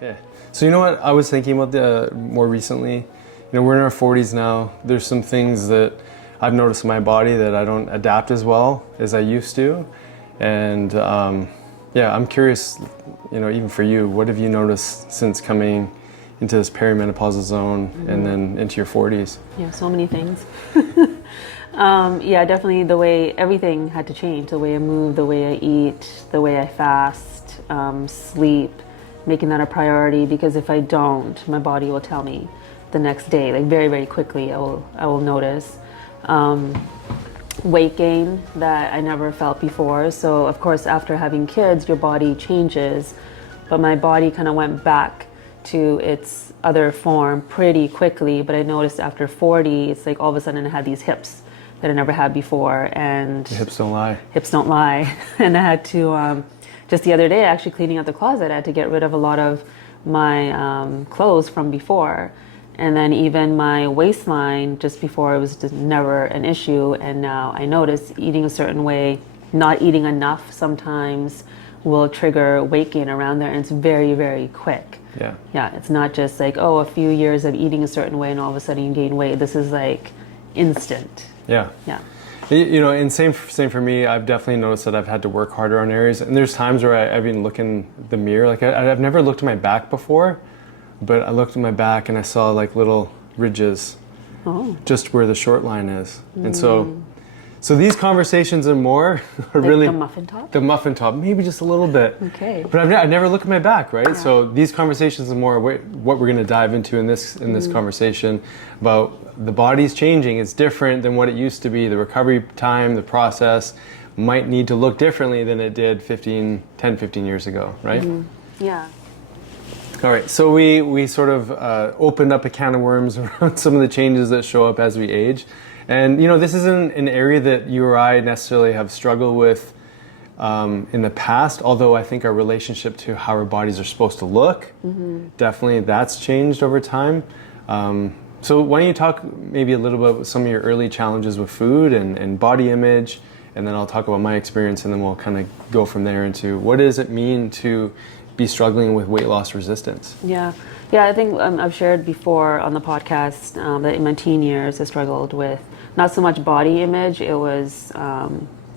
Yeah. So you know what I was thinking about more recently? We're in our 40s now. There's some things that I've noticed in my body that I don't adapt as well as I used to. And yeah, I'm curious, even for you, what have you noticed since coming into this perimenopausal zone and then into your 40s? Yeah, so many things. Yeah, definitely the way everything had to change. The way I move, the way I eat, the way I fast, sleep, making that a priority, because if I don't, my body will tell me the next day, like very, very quickly, I will notice. Weight gain that I never felt before. So of course, after having kids, your body changes, but my body kind of went back to its other form pretty quickly. But I noticed after 40, it's like all of a sudden I had these hips that I never had before, and The hips don't lie. Hips don't lie. And I had to, just the other day, actually cleaning out the closet, I had to get rid of a lot of my clothes from before. And then even my waistline, just before, it was just never an issue. And now I notice eating a certain way, not eating enough sometimes will trigger weight gain around there. And it's very, very quick. Yeah. Yeah, it's not just like, oh, a few years of eating a certain way and all of a sudden you gain weight. This is like instant. Yeah. Yeah. And same for me. I've definitely noticed that I've had to work harder on areas. And there's times where I've even looked in the mirror. Like I've never looked at my back before, but I looked at my back and I saw like little ridges just where the short line is. And so these conversations and more are Like really the muffin top? The muffin top, maybe just a little bit. Okay. But I've never looked at my back, right? Yeah. So these conversations and more are what we're going to dive into in this conversation about the body's changing. It's different than what it used to be. The recovery time, the process might need to look differently than it did 10, 15 years ago, right? Yeah. All right, so we sort of opened up a can of worms around some of the changes that show up as we age. And, this isn't an area that you or I necessarily have struggled with in the past, although I think our relationship to how our bodies are supposed to look, definitely that's changed over time. So why don't you talk maybe a little bit about some of your early challenges with food and body image, and then I'll talk about my experience, and then we'll kind of go from there into what does it mean to be struggling with weight loss resistance? Yeah. Yeah, I think I've shared before on the podcast that in my teen years I struggled with not so much body image, it was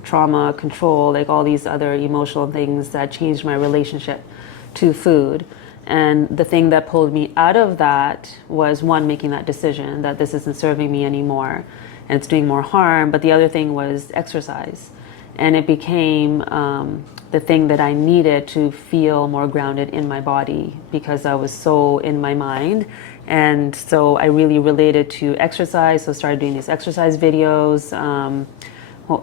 trauma, control, like all these other emotional things that changed my relationship to food. And the thing that pulled me out of that was, one, making that decision that this isn't serving me anymore and it's doing more harm. But the other thing was exercise. And it became the thing that I needed to feel more grounded in my body because I was so in my mind. And so I really related to exercise. So I started doing these exercise videos.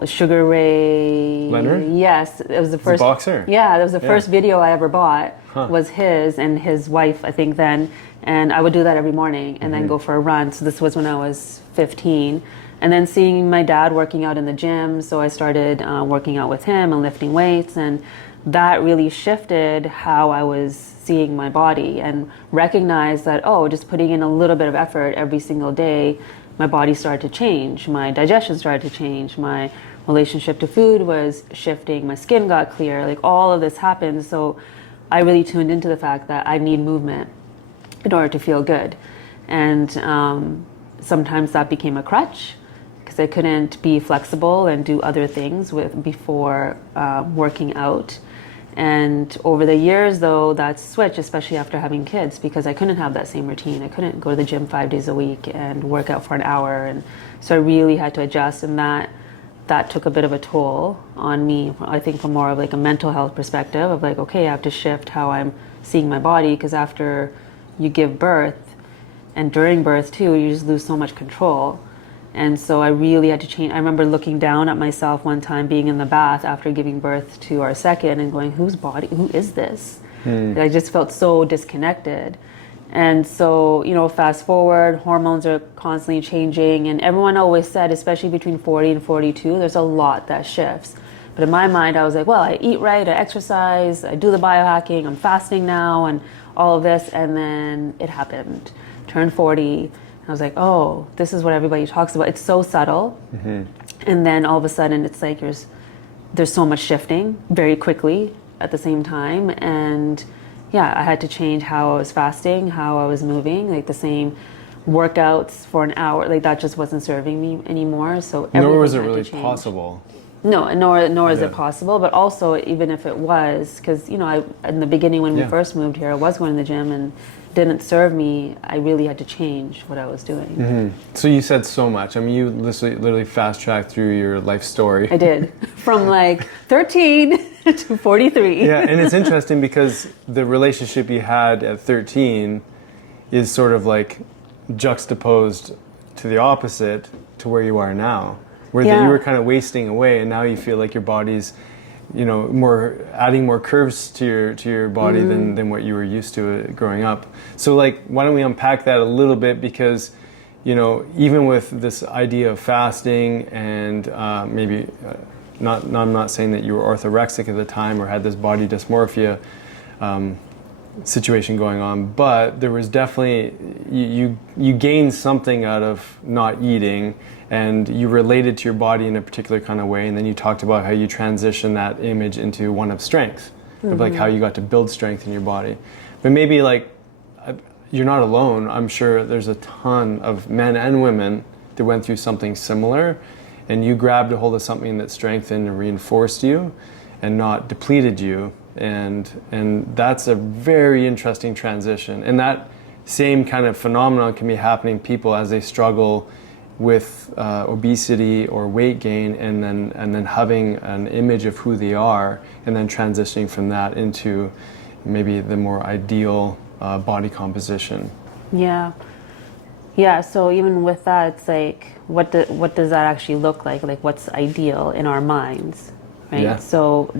Sugar Ray Leonard? Yes, it was the first. The boxer? Yeah, that was the first video I ever bought. Was his and his wife, I think then. And I would do that every morning and then go for a run. So this was when I was 15. And then seeing my dad working out in the gym, so I started working out with him and lifting weights, and that really shifted how I was seeing my body and recognized that, just putting in a little bit of effort every single day, my body started to change, my digestion started to change, my relationship to food was shifting, my skin got clear, like all of this happened. So I really tuned into the fact that I need movement in order to feel good. And sometimes that became a crutch, because I couldn't be flexible and do other things before working out. And over the years, though, that switched, especially after having kids, because I couldn't have that same routine. I couldn't go to the gym 5 days a week and work out for an hour. And so I really had to adjust, and that took a bit of a toll on me, I think, from more of like a mental health perspective of like, okay, I have to shift how I'm seeing my body, because after you give birth, and during birth too, you just lose so much control. And so I really had to change. I remember looking down at myself one time, being in the bath after giving birth to our second, and going, who is this? I just felt so disconnected. And so, fast forward, hormones are constantly changing, and everyone always said, especially between 40 and 42, there's a lot that shifts. But in my mind, I was like, well, I eat right, I exercise, I do the biohacking, I'm fasting now, and all of this. And then it happened. Turned 40. I was like, oh, this is what everybody talks about. It's so subtle. And then all of a sudden it's like there's so much shifting very quickly at the same time. And yeah, I had to change how I was fasting, how I was moving, like the same workouts for an hour, like that just wasn't serving me anymore. So Nor was it had to really change. possible. No, nor is Yeah. it possible. But also, even if it was, because in the beginning when we Yeah. first moved here, I was going to the gym and didn't serve me. I really had to change what I was doing. So you said so much. I mean, you literally fast tracked through your life story. I did from like 13 to 43. Yeah, and it's interesting because the relationship you had at 13 is sort of like juxtaposed to the opposite to where you are now, where Yeah. you were kind of wasting away, and now you feel like your body's, more adding more curves to your body than what you were used to growing up. So like, why don't we unpack that a little bit? Because even with this idea of fasting and maybe I'm not saying that you were orthorexic at the time or had this body dysmorphia situation going on, but there was definitely you gained something out of not eating, and you related to your body in a particular kind of way, and then you talked about how you transitioned that image into one of strength, of like how you got to build strength in your body. But maybe like you're not alone. I'm sure there's a ton of men and women that went through something similar, and you grabbed a hold of something that strengthened and reinforced you and not depleted you. And that's a very interesting transition. And that same kind of phenomenon can be happening to people as they struggle with obesity or weight gain, and then having an image of who they are, and then transitioning from that into maybe the more ideal body composition. Yeah. Yeah, so even with that, it's like, what does that actually look like? Like, what's ideal in our minds, right? Yeah. So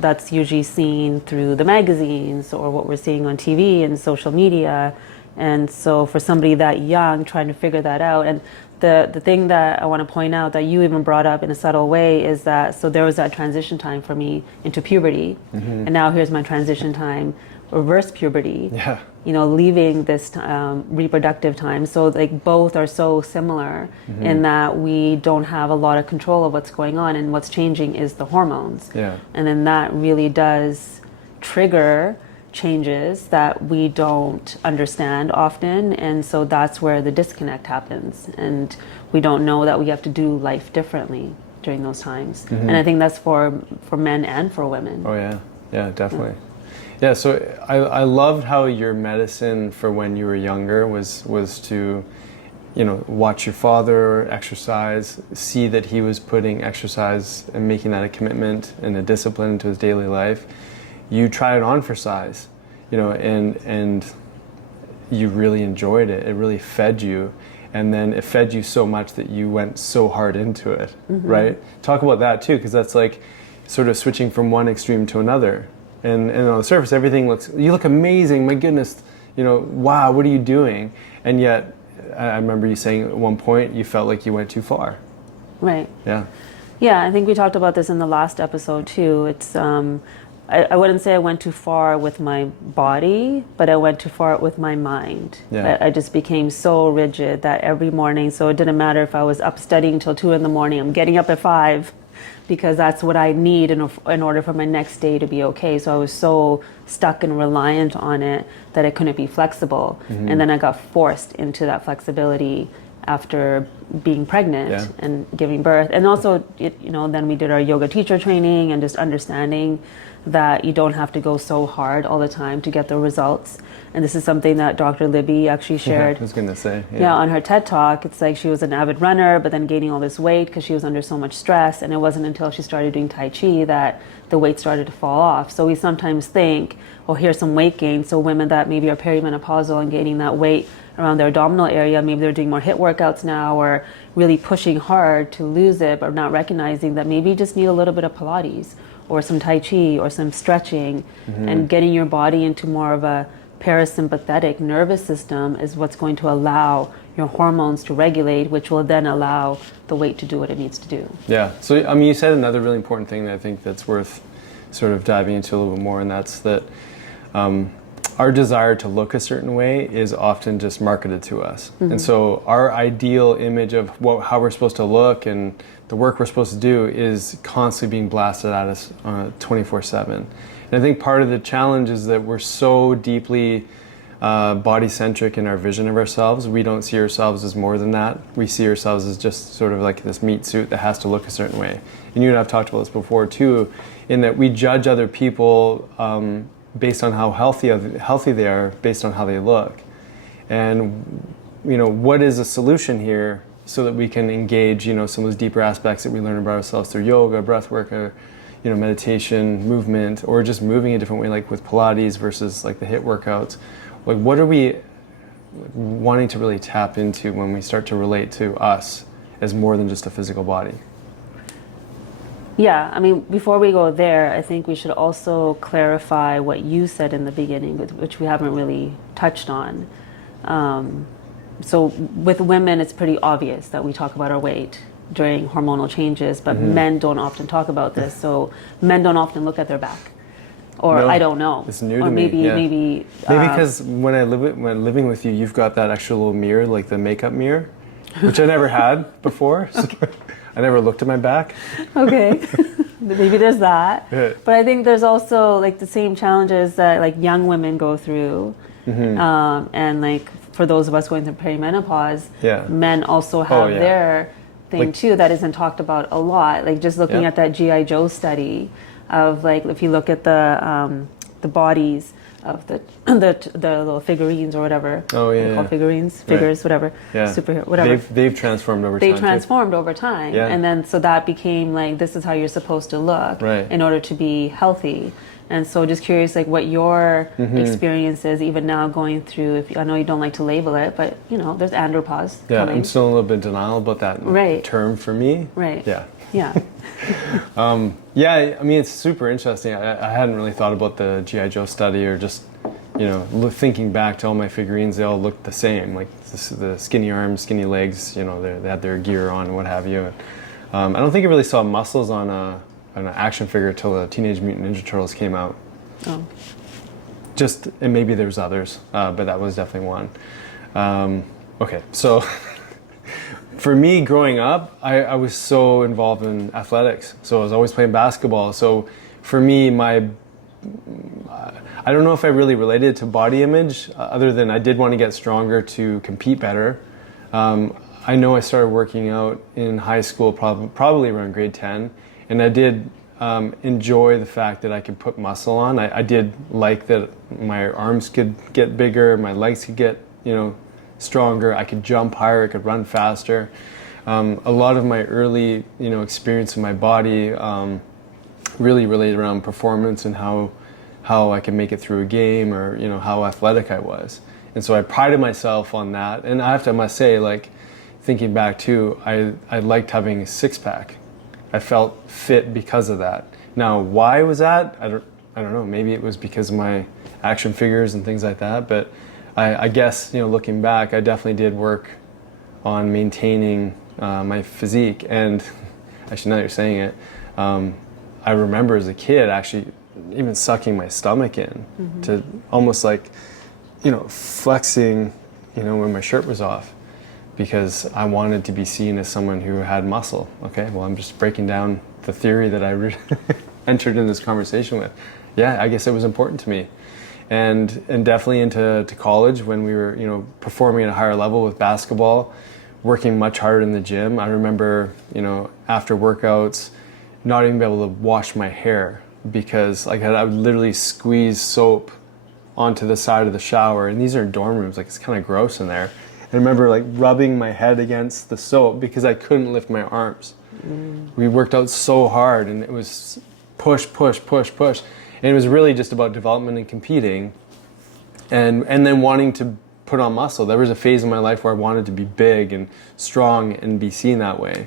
that's usually seen through the magazines or what we're seeing on TV and social media. And so for somebody that young, trying to figure that out, and the thing that I want to point out that you even brought up in a subtle way is that, so there was that transition time for me into puberty, and now here's my transition time, reverse puberty. Yeah. Leaving this reproductive time. So like both are so similar in that we don't have a lot of control of what's going on, and what's changing is the hormones. Yeah. And then that really does trigger changes that we don't understand often, and so that's where the disconnect happens, and we don't know that we have to do life differently during those times. And I think that's for men and for women. Oh yeah, definitely. Yeah, so I loved how your medicine for when you were younger was to, watch your father exercise, see that he was putting exercise and making that a commitment and a discipline into his daily life. You tried it on for size, and you really enjoyed it. It really fed you, and then it fed you so much that you went so hard into it, right? Talk about that too, because that's like sort of switching from one extreme to another. And on the surface, you look amazing, my goodness, wow, what are you doing? And yet, I remember you saying at one point you felt like you went too far. Right. Yeah. Yeah, I think we talked about this in the last episode too. It's I wouldn't say I went too far with my body, but I went too far with my mind. Yeah. I just became so rigid that every morning, so it didn't matter if I was up studying till 2 a.m, I'm getting up at 5 because that's what I need in order for my next day to be okay. So I was so stuck and reliant on it that I couldn't be flexible. And then I got forced into that flexibility after being pregnant and giving birth. And also, then we did our yoga teacher training and just understanding that you don't have to go so hard all the time to get the results. And this is something that Dr. Libby actually shared. I was going to say. Yeah, on her TED Talk. It's like she was an avid runner, but then gaining all this weight because she was under so much stress. And it wasn't until she started doing Tai Chi that the weight started to fall off. So we sometimes think, oh, here's some weight gain. So women that maybe are perimenopausal and gaining that weight around their abdominal area, maybe they're doing more HIIT workouts now or really pushing hard to lose it, but not recognizing that maybe you just need a little bit of Pilates or some Tai Chi or some stretching, and getting your body into more of a parasympathetic nervous system is what's going to allow your hormones to regulate, which will then allow the weight to do what it needs to do. Yeah. So, you said another really important thing that I think that's worth sort of diving into a little bit more, and that's that our desire to look a certain way is often just marketed to us. And so our ideal image of how we're supposed to look and the work we're supposed to do is constantly being blasted at us 24/7. And I think part of the challenge is that we're so deeply body-centric in our vision of ourselves. We don't see ourselves as more than that. We see ourselves as just sort of like this meat suit that has to look a certain way. And you and I have talked about this before too, in that we judge other people based on how healthy they are, based on how they look. And what is a solution here so that we can engage some of those deeper aspects that we learn about ourselves through yoga, breath work, or meditation, movement, or just moving a different way, like with Pilates versus like the HIIT workouts. Like, what are we wanting to really tap into when we start to relate to us as more than just a physical body? Yeah, I mean, before we go there, I think we should also clarify what you said in the beginning, which we haven't really touched on. So with women, it's pretty obvious that we talk about our weight during hormonal changes, but men don't often talk about this. So men don't often look at their back. Or No, I don't know. It's new or to maybe, me. Yeah. Maybe because when living with you, you've got that extra little mirror, like the makeup mirror, which I never had before. So I never looked at my back. Okay. Maybe there's that. Yeah. But I think there's also like the same challenges that like young women go through. And like for those of us going through perimenopause, men also have their thing too that isn't talked about a lot. Like just looking at that G.I. Joe study of like, if you look at the bodies of the little figurines or whatever. Oh yeah, they're called figurines, figures, whatever. Yeah. Superhero, whatever. They've transformed over time. They transformed over time, and then so that became like, this is how you're supposed to look in order to be healthy. And so just curious, like what your experience is even now going through, I know you don't like to label it, but there's andropause coming. I'm still in a little bit in denial about that term for me. Right. Yeah. Yeah. I mean, it's super interesting. I hadn't really thought about the G.I. Joe study, or just, thinking back to all my figurines, they all looked the same. Like the skinny arms, skinny legs, they had their gear on and what have you. I don't think I really saw muscles on an action figure till the Teenage Mutant Ninja Turtles came out. Oh. And maybe there's others, but that was definitely one. Okay, so for me growing up, I was so involved in athletics. So I was always playing basketball. So for me, I don't know if I really related to body image, other than I did want to get stronger to compete better. I know I started working out in high school, probably around grade 10. And I did enjoy the fact that I could put muscle on. I did like that my arms could get bigger, my legs could get, stronger. I could jump higher, I could run faster. A lot of my early, experience in my body really related around performance and how I could make it through a game, or, how athletic I was. And so I prided myself on that. And I must say, like, thinking back too, I liked having a six-pack. I felt fit because of that. Now, why was that? I don't know. Maybe it was because of my action figures and things like that. But I guess, looking back, I definitely did work on maintaining my physique. And actually, now that you're saying it, I remember as a kid actually even sucking my stomach in to almost like, flexing, when my shirt was off, because I wanted to be seen as someone who had muscle. Okay, well, I'm just breaking down the theory that I entered in this conversation with. Yeah, I guess it was important to me. And definitely into college, when we were, performing at a higher level with basketball, working much harder in the gym. I remember, after workouts, not even be able to wash my hair, because like I would literally squeeze soap onto the side of the shower. And these are dorm rooms, like it's kind of gross in there. I remember like rubbing my head against the soap because I couldn't lift my arms. We worked out so hard, and it was push, push, push, push. And it was really just about development and competing, and then wanting to put on muscle. There was a phase in my life where I wanted to be big and strong and be seen that way.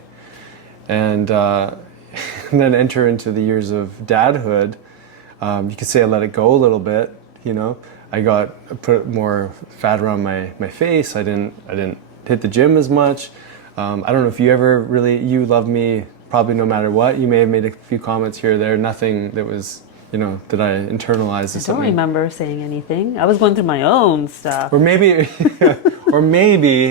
And then enter into the years of dadhood. You could say I let it go a little bit, I put more fat around my face. I didn't hit the gym as much. I don't know if you love me probably no matter what. You may have made a few comments here or there, nothing that was did I internalize this? I don't remember saying anything. I was going through my own stuff. Or maybe,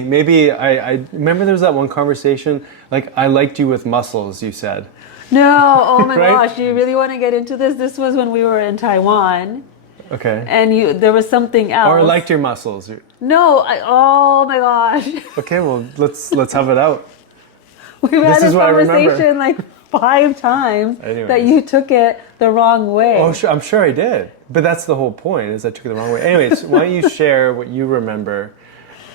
maybe I remember there was that one conversation, like, I liked you with muscles, you said. No, oh my Right? gosh, you really want to get into this? This was when we were in Taiwan. Okay. And there was something else. Or I liked your muscles. No, oh my gosh. Okay, well, let's have it out. We've had This this is what I remember. conversation like 5 times Anyways. that you took it the wrong way. Oh, I'm sure I did. But that's the whole point, is I took it the wrong way. Anyways, why don't you share what you remember?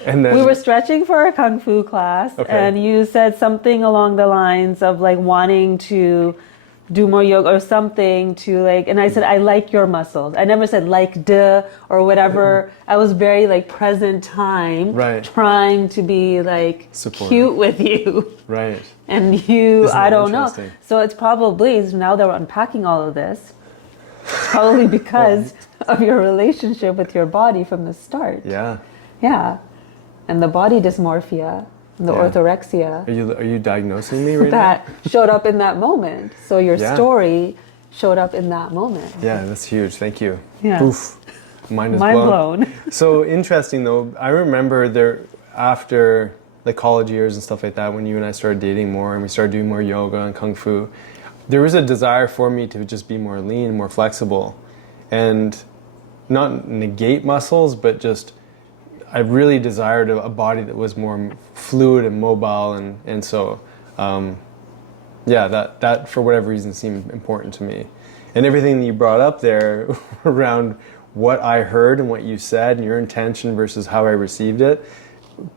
And then We were stretching for a kung fu class, Okay. and you said something along the lines of like wanting to do more yoga or something to like, and I said, I like your muscles. I never said like duh or whatever. I was very like present time, Right. trying to be like Supportive. cute with you. Right. And you, Isn't I that don't know. interesting? So it's probably, now that we're unpacking all of this, it's probably because of your relationship with your body from the start. Yeah. Yeah. And the body dysmorphia, and the Yeah. orthorexia Are you diagnosing me right now? that showed up in that moment. So your Yeah. story showed up in that moment. Yeah, that's huge. Thank you. Yeah. Oof. Mind is Mind blown. blown. So interesting though. I remember there after the college years and stuff like that, when you and I started dating more and we started doing more yoga and kung fu, there was a desire for me to just be more lean, more flexible, and not negate muscles, but just I really desired a body that was more fluid and mobile, and so yeah, that for whatever reason seemed important to me, and everything that you brought up there around what I heard and what you said and your intention versus how I received it,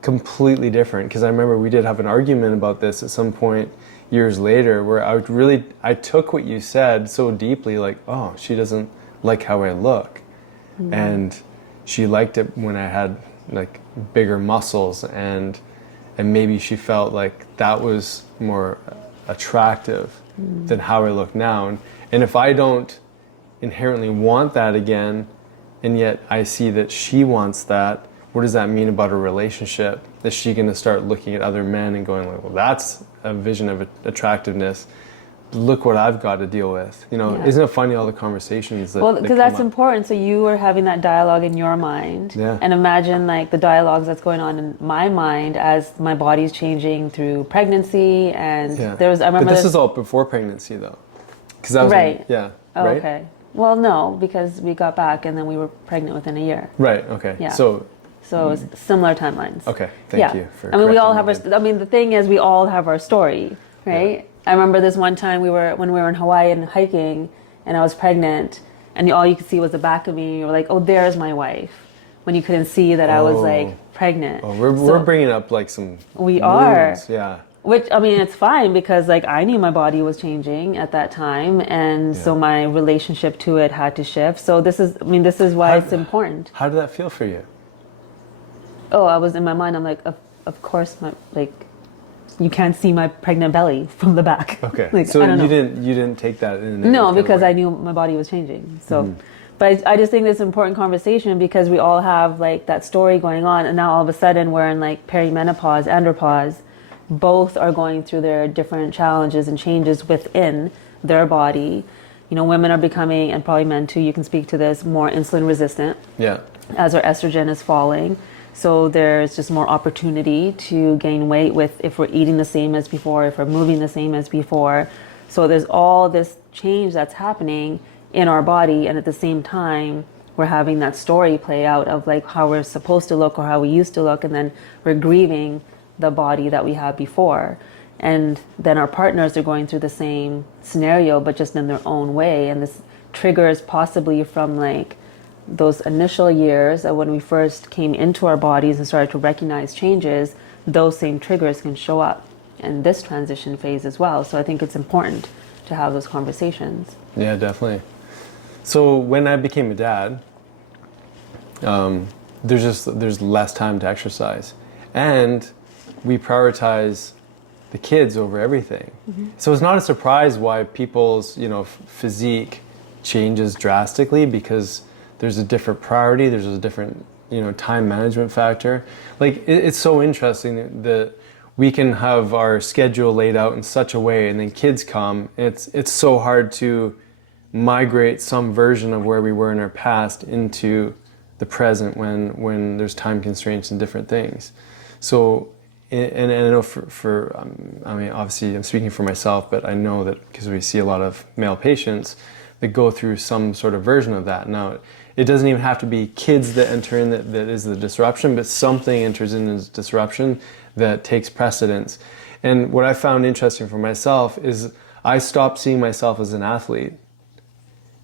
completely different. Because I remember we did have an argument about this at some point years later, where I took what you said so deeply, like, oh, she doesn't like how I look, and she liked it when I had like bigger muscles, and maybe she felt like that was more attractive than how I look now, and if I don't inherently want that again, and yet I see that she wants that, what does that mean about a relationship? Is she going to start looking at other men and going like, well, that's a vision of attractiveness, look what I've got to deal with, Yeah. Isn't it funny, all the conversations that Well, that because come that's up? important. So you were having that dialogue in your mind. Yeah. And imagine like the dialogues that's going on in my mind as my body's changing through pregnancy. And Yeah. I remember but this this- is all before pregnancy, though. Because that was Right. yeah. Oh, right. okay. Well, no, because we got back and then we were pregnant within a year. Right. Okay. Yeah. So So it's similar timelines. okay. Thank you for. I mean, we all correcting have our. me. The thing is, we all have our story, right? I remember this one time when we were in Hawaii and hiking, and I was pregnant, and all you could see was the back of me. You were like, "Oh, there's my wife," when you couldn't see that I was like pregnant. Oh, we're bringing up like some. We are. wounds, Yeah. Which, I mean, it's fine because like I knew my body was changing at that time, and so my relationship to it had to shift. So this is why it's important. How did that feel for you? Oh, I was in my mind. I'm like, of course, you can't see my pregnant belly from the back. Okay. Like, So I don't know. you didn't take that in. No, because I knew my body was changing. So, but I just think it's an important conversation because we all have like that story going on, and now all of a sudden we're in like perimenopause, andropause. Both are going through their different challenges and changes within their body. Women are becoming, and probably men too, you can speak to this, more insulin resistant Yeah. as our estrogen is falling. So there's just more opportunity to gain weight if we're eating the same as before, if we're moving the same as before. So there's all this change that's happening in our body, and at the same time, we're having that story play out of like how we're supposed to look or how we used to look, and then we're grieving the body that we had before. And then our partners are going through the same scenario, but just in their own way. And this triggers possibly from like those initial years of when we first came into our bodies and started to recognize changes. Those same triggers can show up in this transition phase as well. So I think it's important to have those conversations. Yeah, definitely. So when I became a dad, there's less time to exercise, and we prioritize the kids over everything. So it's not a surprise why people's physique changes drastically, because there's a different priority, there's a different time management factor. Like it's so interesting that we can have our schedule laid out in such a way, and then kids come, and it's so hard to migrate some version of where we were in our past into the present when there's time constraints and different things. So, and I know I mean, obviously I'm speaking for myself, but I know that because we see a lot of male patients that go through some sort of version of that. Now, it doesn't even have to be kids that enter in that is the disruption, but something enters in as disruption that takes precedence. And what I found interesting for myself is I stopped seeing myself as an athlete.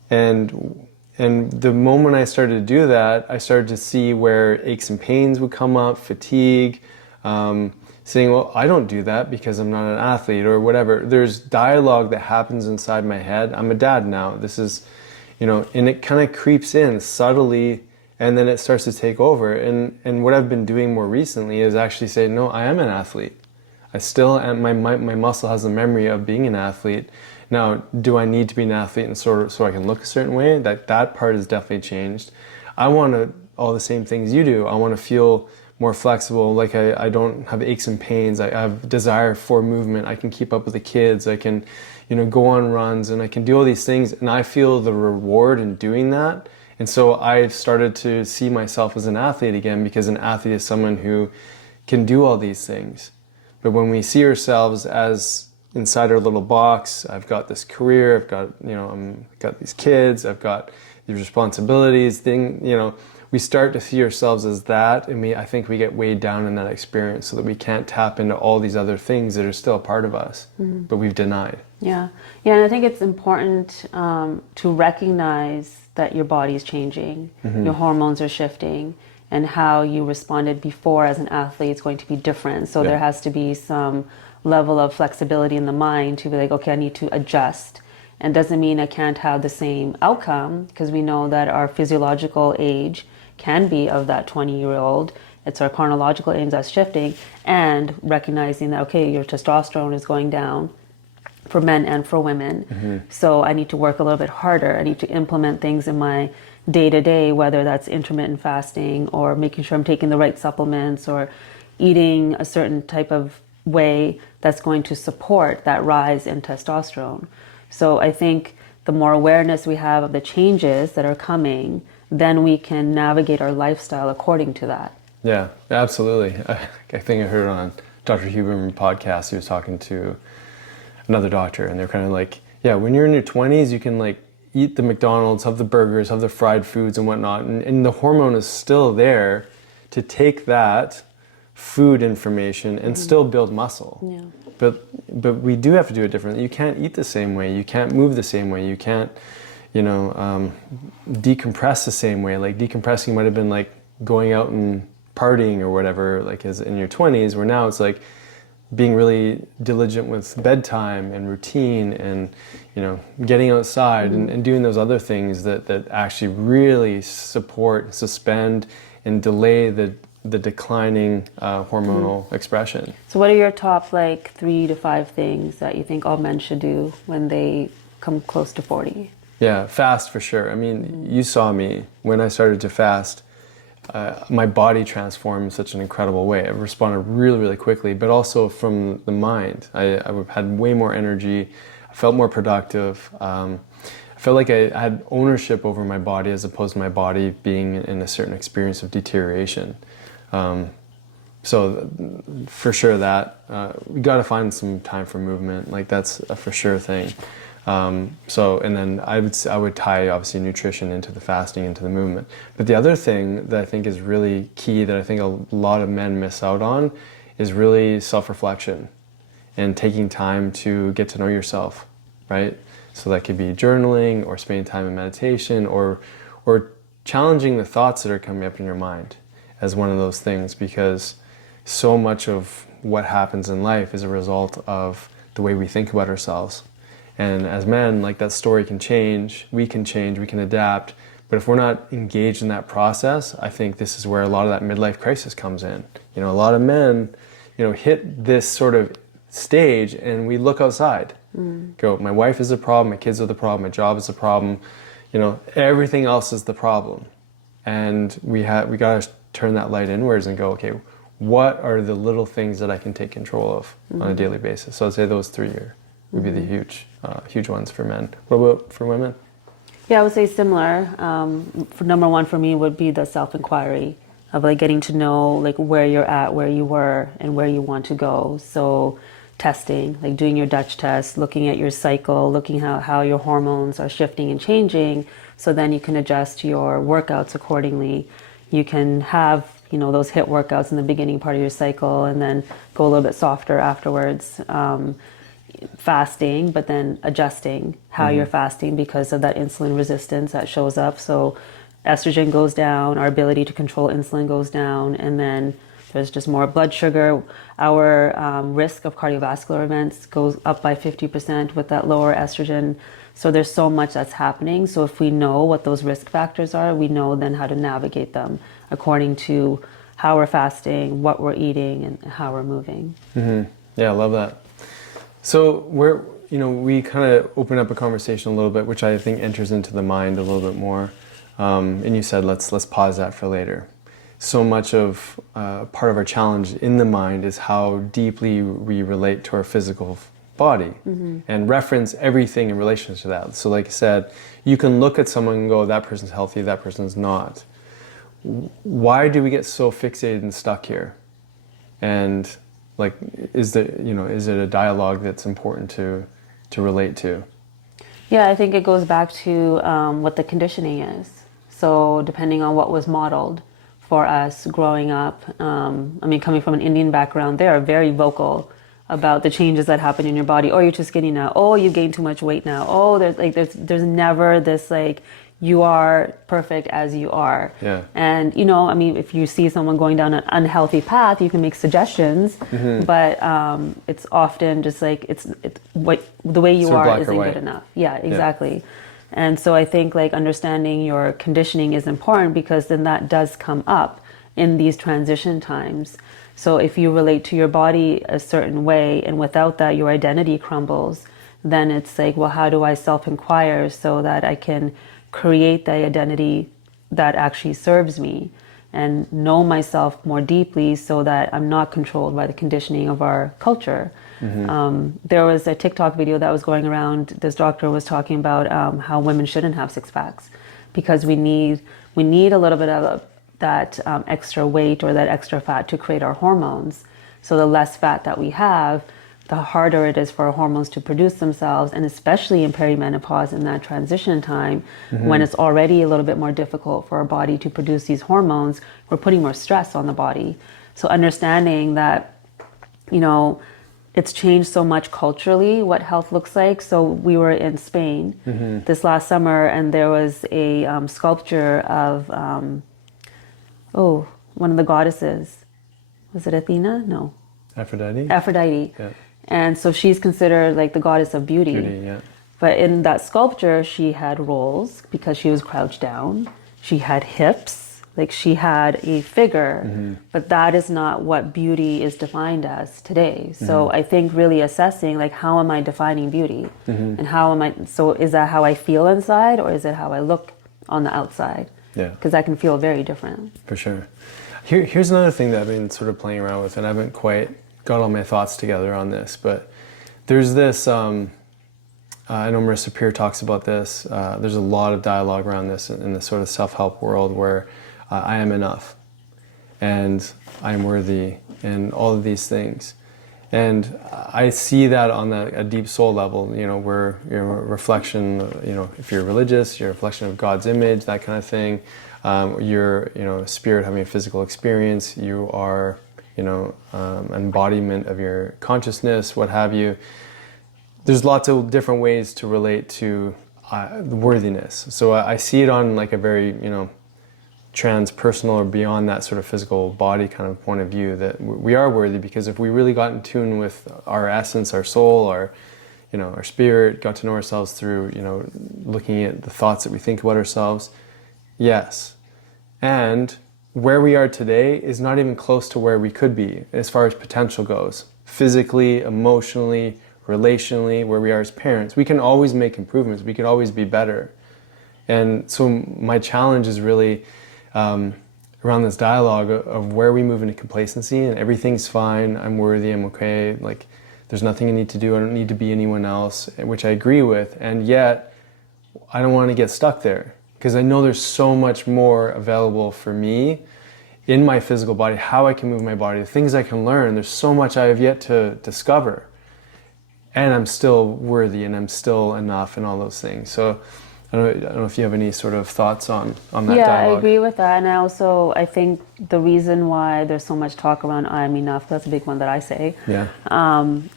And the moment I started to do that, I started to see where aches and pains would come up, fatigue, saying, well, I don't do that because I'm not an athlete or whatever. There's dialogue that happens inside my head. I'm a dad now. This is, and it kind of creeps in subtly, and then it starts to take over. And what I've been doing more recently is actually say, no, I am an athlete. I still am, my muscle has a memory of being an athlete. Now, do I need to be an athlete and so I can look a certain way? That part has definitely changed. I want all the same things you do. I want to feel more flexible, like I don't have aches and pains. I have desire for movement. I can keep up with the kids. I can, go on runs, and I can do all these things, and I feel the reward in doing that. And so I've started to see myself as an athlete again, because an athlete is someone who can do all these things. But when we see ourselves as inside our little box, I've got this career, I've got, I've got these kids, I've got these responsibilities, we start to see ourselves as that, and I think we get weighed down in that experience so that we can't tap into all these other things that are still a part of us, but we've denied. Yeah, and I think it's important to recognize that your body is changing, your hormones are shifting, and how you responded before as an athlete is going to be different. So there has to be some level of flexibility in the mind to be like, okay, I need to adjust. And doesn't mean I can't have the same outcome, because we know that our physiological age can be of that 20-year-old. It's our chronological age that's shifting, and recognizing that, okay, your testosterone is going down for men and for women. So I need to work a little bit harder. I need to implement things in my day-to-day, whether that's intermittent fasting or making sure I'm taking the right supplements or eating a certain type of way that's going to support that rise in testosterone. So I think the more awareness we have of the changes that are coming, then we can navigate our lifestyle according to that. Yeah, absolutely. I think I heard on Dr. Huberman podcast, he was talking to another doctor, and they're kind of like, yeah, when you're in your 20s, you can eat the McDonald's, have the burgers, have the fried foods and whatnot, and the hormone is still there to take that food information and still build muscle. Yeah. But we do have to do it differently. You can't eat the same way. You can't move the same way. You can't, decompress the same way. Like decompressing might have been like going out and partying or whatever, like as in your 20s, where now it's like being really diligent with bedtime and routine and, getting outside and doing those other things that actually really support, suspend, and delay the declining hormonal expression. So what are your top 3 to 5 things that you think all men should do when they come close to 40? Yeah, fast for sure. I mean, you saw me when I started to fast. My body transformed in such an incredible way. I responded really, really quickly, but also from the mind. I had way more energy. I felt more productive. I felt like I had ownership over my body as opposed to my body being in a certain experience of deterioration. So for sure that we got to find some time for movement. That's a for sure thing. And then I would tie obviously nutrition into the fasting, into the movement. But the other thing that I think is really key that I think a lot of men miss out on is really self-reflection and taking time to get to know yourself, right? So that could be journaling or spending time in meditation or challenging the thoughts that are coming up in your mind as one of those things, because so much of what happens in life is a result of the way we think about ourselves. And as men, that story can change, we can adapt, but if we're not engaged in that process, I think this is where a lot of that midlife crisis comes in. A lot of men, hit this sort of stage and we look outside. Go, my wife is a problem, my kids are the problem, my job is the problem, everything else is the problem. And we got to turn that light inwards and go, okay, what are the little things that I can take control of on a daily basis? So I'd say those 3 would be the huge ones for men. What about for women? Yeah, I would say similar. For number one for me would be the self-inquiry of like getting to know like where you're at, where you were, and where you want to go. So testing, like doing your Dutch test, looking at your cycle, looking how your hormones are shifting and changing, so then you can adjust your workouts accordingly. You can have, you know, those HIIT workouts in the beginning part of your cycle and then go a little bit softer afterwards. Fasting, but then adjusting how you're fasting because of that insulin resistance that shows up. So estrogen goes down, our ability to control insulin goes down, and then there's just more blood sugar. Our risk of cardiovascular events goes up by 50% with that lower estrogen. So there's so much that's happening. So if we know what those risk factors are, we know then how to navigate them according to how we're fasting, what we're eating, and how we're moving. Yeah, I love that. So we kind of open up a conversation a little bit, which I think enters into the mind a little bit more. And you said, let's pause that for later. So much of part of our challenge in the mind is how deeply we relate to our physical body and reference everything in relation to that. So like I said, you can look at someone and go, that person's healthy, that person's not. Why do we get so fixated and stuck here? And like, is it a dialogue that's important to relate to? Yeah, I think it goes back to what the conditioning is. So depending on what was modeled for us growing up, coming from an Indian background, they are very vocal about the changes that happen in your body. Oh, you're too skinny now. Oh, you gained too much weight now. Oh, there's never this like, you are perfect as you are. Yeah. And if you see someone going down an unhealthy path, you can make suggestions, but it's often just like it's what the way you sort of are isn't good good enough. Yeah, exactly. Yeah. And so I think like understanding your conditioning is important because then that does come up in these transition times. So if you relate to your body a certain way and without that your identity crumbles, then it's like, well, how do I self-inquire so that I can create the identity that actually serves me and know myself more deeply so that I'm not controlled by the conditioning of our culture. There was a TikTok video that was going around. This doctor was talking about how women shouldn't have six packs because we need a little bit of that extra weight or that extra fat to create our hormones. So the less fat that we have, the harder it is for our hormones to produce themselves, and especially in perimenopause in that transition time, when it's already a little bit more difficult for our body to produce these hormones, we're putting more stress on the body. So understanding that, it's changed so much culturally what health looks like. So we were in Spain this last summer, and there was a sculpture of, one of the goddesses. Was it Athena? No. Aphrodite. Yeah. And so she's considered like the goddess of beauty. Yeah. But in that sculpture, she had rolls because she was crouched down. She had hips, like she had a figure, but that is not what beauty is defined as today. So I think really assessing like, how am I defining beauty? And so is that how I feel inside or is it how I look on the outside? Yeah. Because that can feel very different. For sure. Here's another thing that I've been sort of playing around with, and I haven't quite got all my thoughts together on this, but there's this, I know Marissa Peer talks about this, there's a lot of dialogue around this in the sort of self-help world where I am enough, and I am worthy, and all of these things. And I see that on a deep soul level, where you're a reflection, if you're religious, you're a reflection of God's image, that kind of thing. You're, a spirit having a physical experience. You are, embodiment of your consciousness, what have you. There's lots of different ways to relate to the worthiness. So I see it on like a very, transpersonal or beyond that sort of physical body kind of point of view, that we are worthy because if we really got in tune with our essence, our soul, our spirit, got to know ourselves through, looking at the thoughts that we think about ourselves, yes. And where we are today is not even close to where we could be as far as potential goes. Physically, emotionally, relationally, where we are as parents. We can always make improvements. We can always be better. And so my challenge is really around this dialogue of where we move into complacency and everything's fine, I'm worthy, I'm okay, like there's nothing I need to do, I don't need to be anyone else, which I agree with, and yet I don't want to get stuck there, because I know there's so much more available for me in my physical body, how I can move my body, the things I can learn. There's so much I have yet to discover. And I'm still worthy, and I'm still enough, and all those things. So I don't know if you have any sort of thoughts on that Yeah, dialogue. I agree with that. And I think the reason why there's so much talk around I'm enough, that's a big one that I say,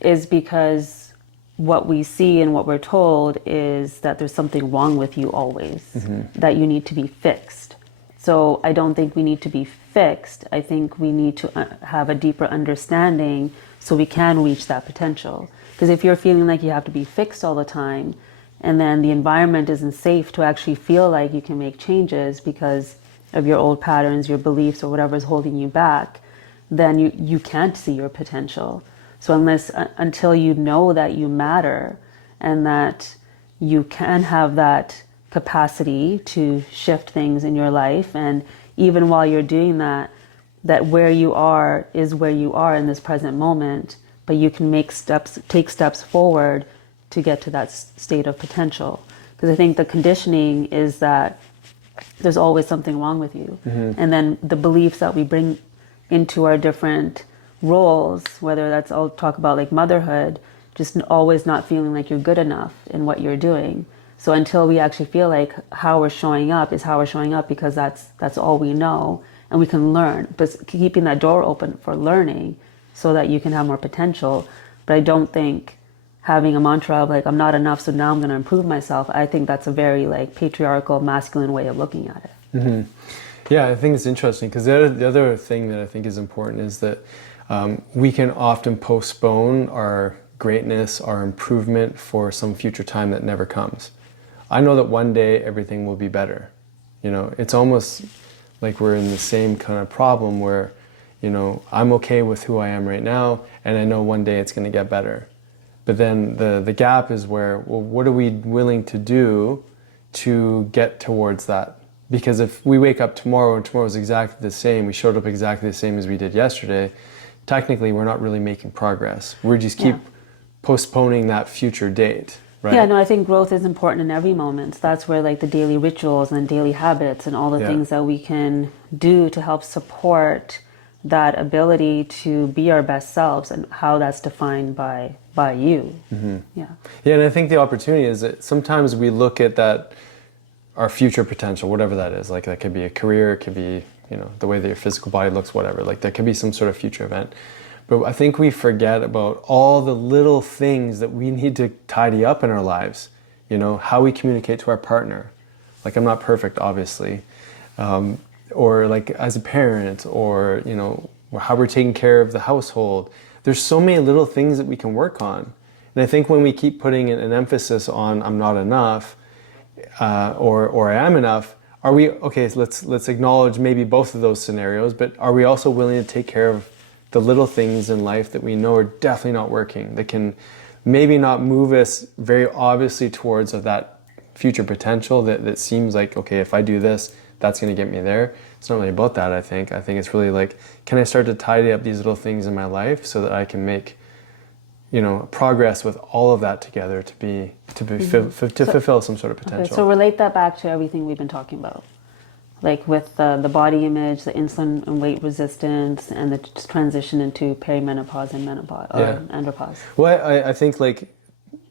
is because what we see and what we're told is that there's something wrong with you always, that you need to be fixed. So I don't think we need to be fixed. I think we need to have a deeper understanding so we can reach that potential. Because if you're feeling like you have to be fixed all the time, and then the environment isn't safe to actually feel like you can make changes because of your old patterns, your beliefs, or whatever is holding you back, then you can't see your potential. So until you know that you matter and that you can have that capacity to shift things in your life, and even while you're doing that, that where you are is where you are in this present moment, but you can take steps forward to get to that state of potential. Because I think the conditioning is that there's always something wrong with you. And then the beliefs that we bring into our different roles, whether that's, I'll talk about like motherhood, just always not feeling like you're good enough in what you're doing. So until we actually feel like how we're showing up is how we're showing up, because that's all we know, and we can learn. But keeping that door open for learning so that you can have more potential. But I don't think having a mantra of like, I'm not enough, so now I'm going to improve myself, I think that's a very like patriarchal, masculine way of looking at it. Yeah, I think it's interesting, because the other thing that I think is important is that we can often postpone our greatness, our improvement for some future time that never comes. I know that one day everything will be better. You know, it's almost like we're in the same kind of problem where, you know, I'm okay with who I am right now, and I know one day it's going to get better. But then the gap is where, well, what are we willing to do to get towards that? Because if we wake up tomorrow and tomorrow's exactly the same, we showed up exactly the same as we did yesterday, technically we're not really making progress. We just keep postponing that future date, right? Yeah, no, I think growth is important in every moment. That's where like the daily rituals and daily habits and all the things that we can do to help support that ability to be our best selves, and how that's defined by you. Yeah, and I think the opportunity is that sometimes we look at that, our future potential, whatever that is, like that could be a career, it could be, you know, the way that your physical body looks, whatever, like there could be some sort of future event. But I think we forget about all the little things that we need to tidy up in our lives. You know, how we communicate to our partner. Like, I'm not perfect, obviously. Or like as a parent, or, you know, how we're taking care of the household. There's so many little things that we can work on. And I think when we keep putting an emphasis on I'm not enough, or I am enough, are we, okay, so let's acknowledge maybe both of those scenarios, but are we also willing to take care of the little things in life that we know are definitely not working, that can maybe not move us very obviously towards that future potential that seems like, okay, if I do this, that's going to get me there. It's not really about that, I think. I think it's really like, can I start to tidy up these little things in my life so that I can make, you know, progress with all of that together to fulfill some sort of potential. Okay, so relate that back to everything we've been talking about, like with the body image, the insulin and weight resistance, and the transition into perimenopause and menopause, or andropause. Well, I think, like,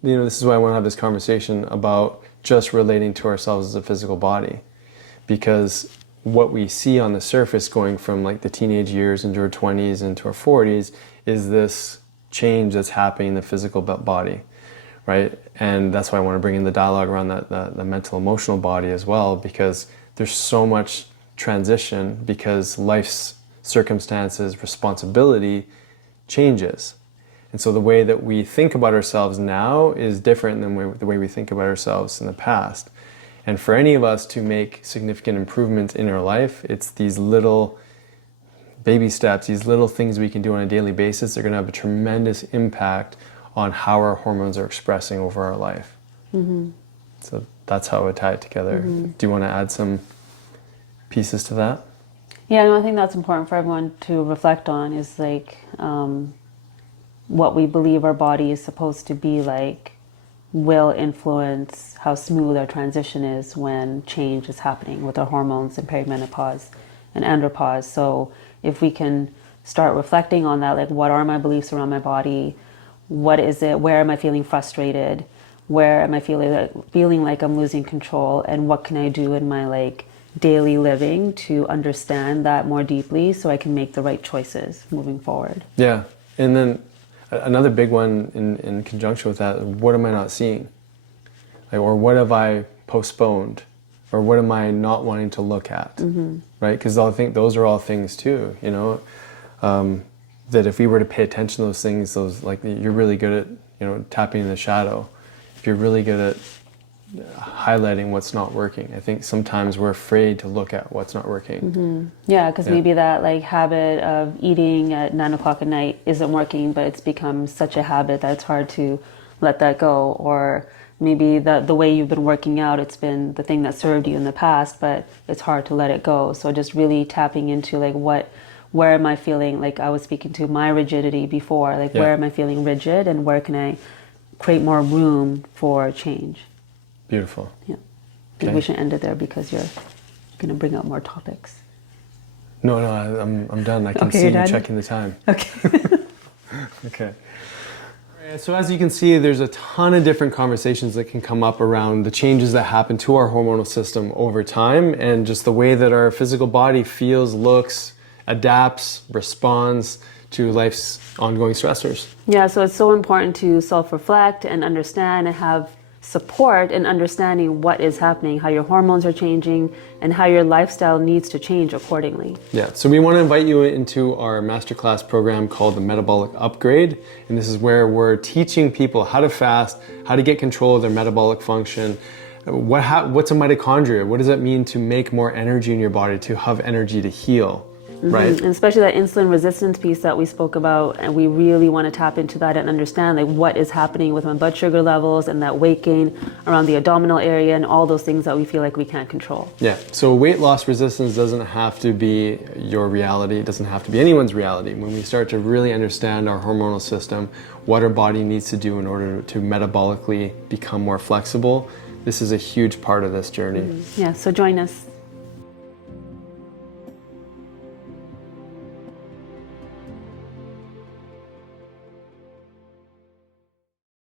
you know, this is why I want to have this conversation about just relating to ourselves as a physical body, because what we see on the surface going from like the teenage years into our 20s into our 40s is this change that's happening in the physical body, right? And that's why I want to bring in the dialogue around the mental emotional body as well, because there's so much transition, because life's circumstances, responsibility changes. And so the way that we think about ourselves now is different than the way we think about ourselves in the past. And for any of us to make significant improvements in our life, it's these little baby steps, these little things we can do on a daily basis. They're going to have a tremendous impact on how our hormones are expressing over our life. So that's how I would tie it together. Do you want to add some pieces to that? Yeah, no, I think that's important for everyone to reflect on, is like what we believe our body is supposed to be like will influence how smooth our transition is when change is happening with our hormones and perimenopause and andropause. So if we can start reflecting on that, like what are my beliefs around my body? What is it? Where am I feeling frustrated? Where am I feeling like I'm losing control? And what can I do in my like daily living to understand that more deeply so I can make the right choices moving forward? Yeah. And then another big one in conjunction with that, what am I not seeing? Like, or what have I postponed? Or what am I not wanting to look at? Right? Because I think those are all things too, you know, that if we were to pay attention to those things, those like you're really good at, you know, tapping in the shadow. If you're really good at highlighting what's not working. I think sometimes we're afraid to look at what's not working. Yeah, because maybe that like habit of eating at 9 o'clock at night isn't working, but it's become such a habit that it's hard to let that go. Or maybe the way you've been working out, it's been the thing that served you in the past, but it's hard to let it go. So just really tapping into like where am I feeling, like I was speaking to my rigidity before, like where am I feeling rigid and where can I create more room for change? Beautiful. Yeah. I think we should end it there because you're going to bring up more topics. No, I'm done. I can see you checking the time. Okay. Okay. So as you can see, there's a ton of different conversations that can come up around the changes that happen to our hormonal system over time and just the way that our physical body feels, looks, adapts, responds to life's ongoing stressors. Yeah, so it's so important to self-reflect and understand and have support in understanding what is happening, how your hormones are changing, and how your lifestyle needs to change accordingly. Yeah, so we want to invite you into our masterclass program called the Metabolic Upgrade. And this is where we're teaching people how to fast, how to get control of their metabolic function. What's a mitochondria? What does it mean to make more energy in your body, to have energy to heal? Right. And especially that insulin resistance piece that we spoke about, and we really want to tap into that and understand like what is happening with my blood sugar levels and that weight gain around the abdominal area and all those things that we feel like we can't control. Yeah, so weight loss resistance doesn't have to be your reality. It doesn't have to be anyone's reality. When we start to really understand our hormonal system, what our body needs to do in order to metabolically become more flexible, this is a huge part of this journey. Yeah, so join us.